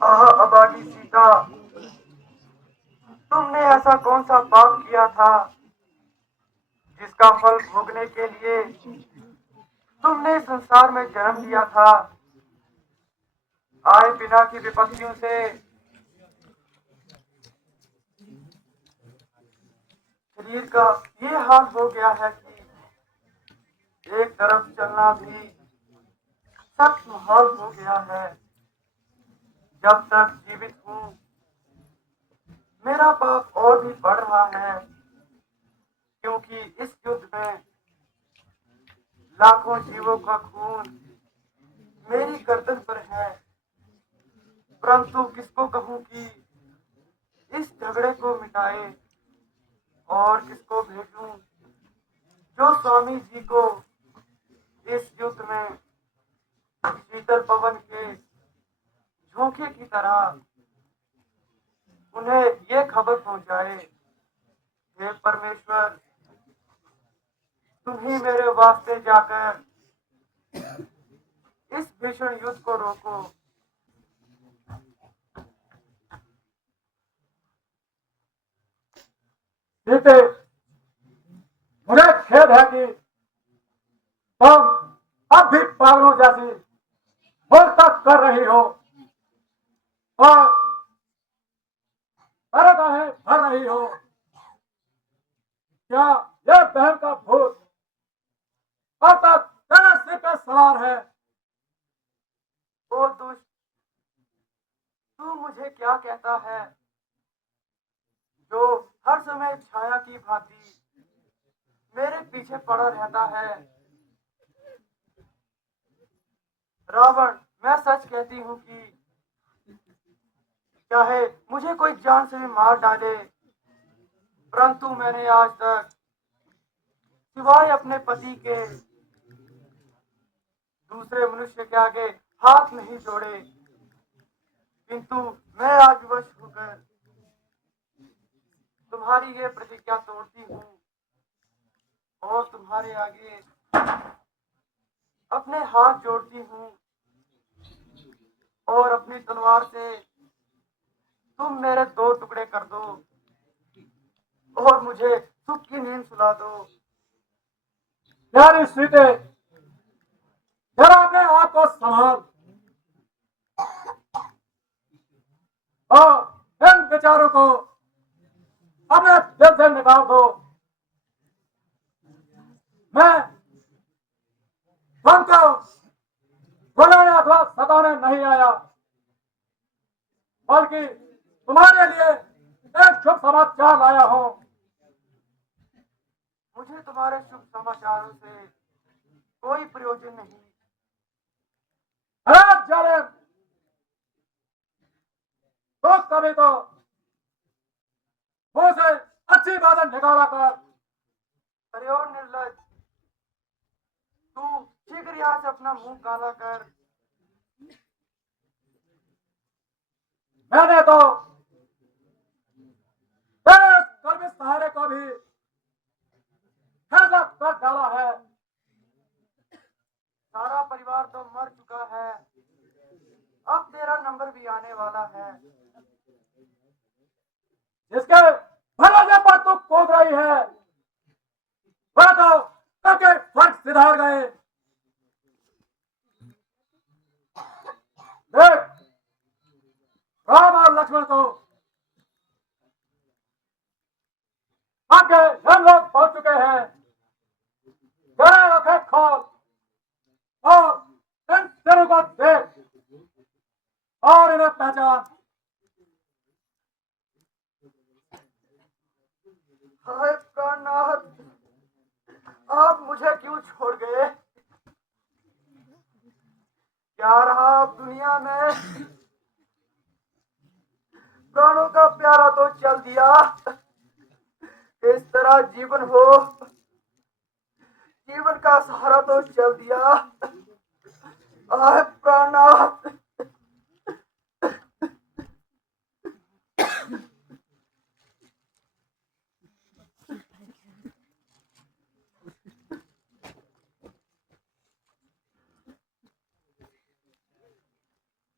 आह अबागी सीता, तुमने ऐसा कौन सा पाप किया था जिसका फल भोगने के लिए तुमने संसार में जन्म लिया था। आए बिना की विपत्तियों से शरीर का ये हाल हो गया है कि एक तरफ चलना भी सख्त मुहाल हो गया है। जब तक जीवित हूँ मेरा पाप और भी बढ़ रहा है, क्योंकि इस युद्ध में लाखों जीवों का खून मेरी गर्दन पर है। परंतु किसको कहूँ कि इस झगड़े को मिटाए, और किसको भेजूं जो स्वामी जी को इस युद्ध में शीतल पवन के झोंके की तरह उन्हें ये खबर पहुंचाए। हे परमेश्वर, तुम ही मेरे वास्ते जाकर इस भीषण युद्ध को रोको। सीते, मुझे खेद है कि तुम अब भी पागलों जैसी मूर्खता कर रही हो और तरह भर रही हो। क्या यह बहन का भूत अब तक तेरे सिर पे सवार है? ओ दुष्ट, तू मुझे क्या कहता है जो हर समय छाया की भांति मेरे पीछे पड़ा रहता है। रावण, मैं सच कहती हूँ कि चाहे मुझे कोई जान से भी मार डाले, परंतु मैंने आज तक सिवाय अपने पति के दूसरे मनुष्य के आगे हाथ नहीं जोड़े। किंतु मैं आज विवश होकर तुम्हारी ये प्रतिज्ञा तोड़ती हूँ और तुम्हारे आगे अपने हाथ जोड़ती हूँ, और अपनी तलवार से तुम मेरे दो टुकड़े कर दो और मुझे सुख की नींद सुला दो। प्यारी सीते, जरा अपने आप को संभाल और इन विचारों को अपने दिल से निकाल दो। मैं तुमको बुलाने अथवा सताने नहीं आया, बल्कि तुम्हारे लिए एक शुभ समाचार लाया हूँ। मुझे तुम्हारे शुभ समाचारों से कोई प्रयोजन नहीं। अरे जालिम, तो कभी तो मुंह से अच्छी बातें निकाला कर। अरे ओ निर्लज, तू शीघ्र यहाँ से अपना मुंह काला कर। मैंने तो तेरे कर्म सहारे को भी फैसला कर डाला है। सारा परिवार तो मर चुका है, अब तेरा नंबर भी आने वाला है। जिसके भरोसे पर तू कूद रही है वह तो सबके स्वर्ग सिधार गए। देख, राम और लक्ष्मण को आगे हम लोग पहुंच चुके हैं। जरा आंखें खोल और इन सिरों को देख और इन्हें पहचान। हाय प्राणनाथ, आप मुझे क्यों छोड़ गए? क्या रहा अब दुनिया में? प्राणों का प्यारा तो चल दिया। इस तरह जीवन हो, जीवन का सहारा तो चल दिया। आह प्राणनाथ।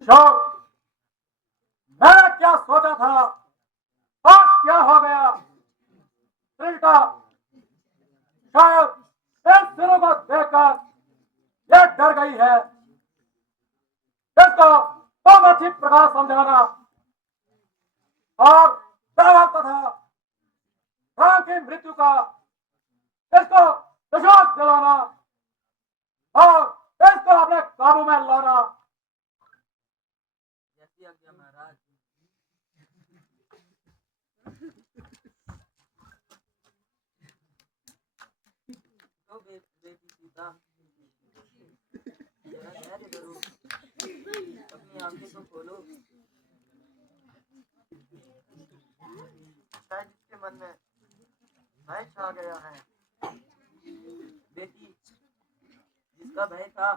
शोक अच्छी प्रकार समझाना और दवा तथा प्राण की मृत्यु का इसको विश्वास दिलाना और इसको अपने काबू में लाना। जैसी आज्ञा महाराज। तो बेटी सीता, जरा धैर्य धरो, अपनी आंखें तो खोलो। शायद इसके मन में भय छा गया है। बेटी, जिसका भय था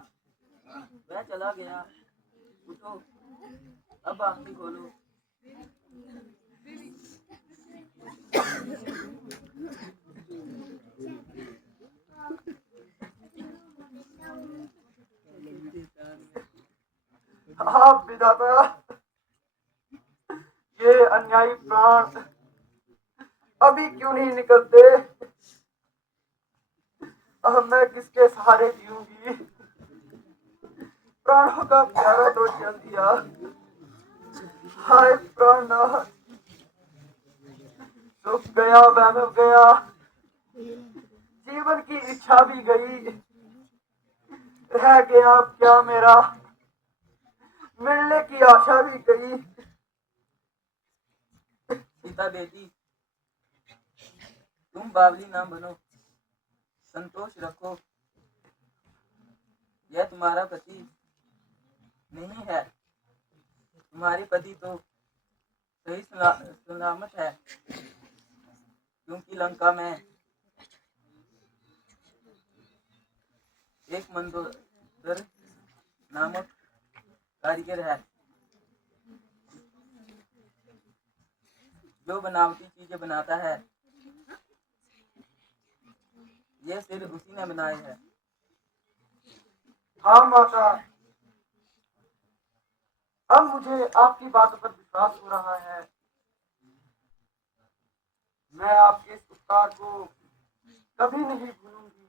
वह चला गया। उठो, अब आंखें खोलो। आप विधाता, ये अन्यायी प्राण अभी क्यों नहीं निकलते? अब मैं किसके सहारे जीऊंगी? प्राणों का प्यारा तो चल दिया। हाय प्राणनाथ, सुख गया, वैभव गया, जीवन की इच्छा भी गई। रह गया अब क्या मेरा? मिलने की आशा भी गई। सीता बेटी, तुम बावली ना बनो, संतोष रखो। यह तुम्हारा पति नहीं है, तुम्हारी पति तो सही सलामत है, क्योंकि लंका में एक मंदोदर नामक कारीगर है, जो बनावटी चीजें बनाता है। ये सिर उसी ने बनाए है। हाँ माता, अब मुझे आपकी बातों पर विश्वास हो रहा है। मैं आपके इस उपकार को कभी नहीं भूलूंगी।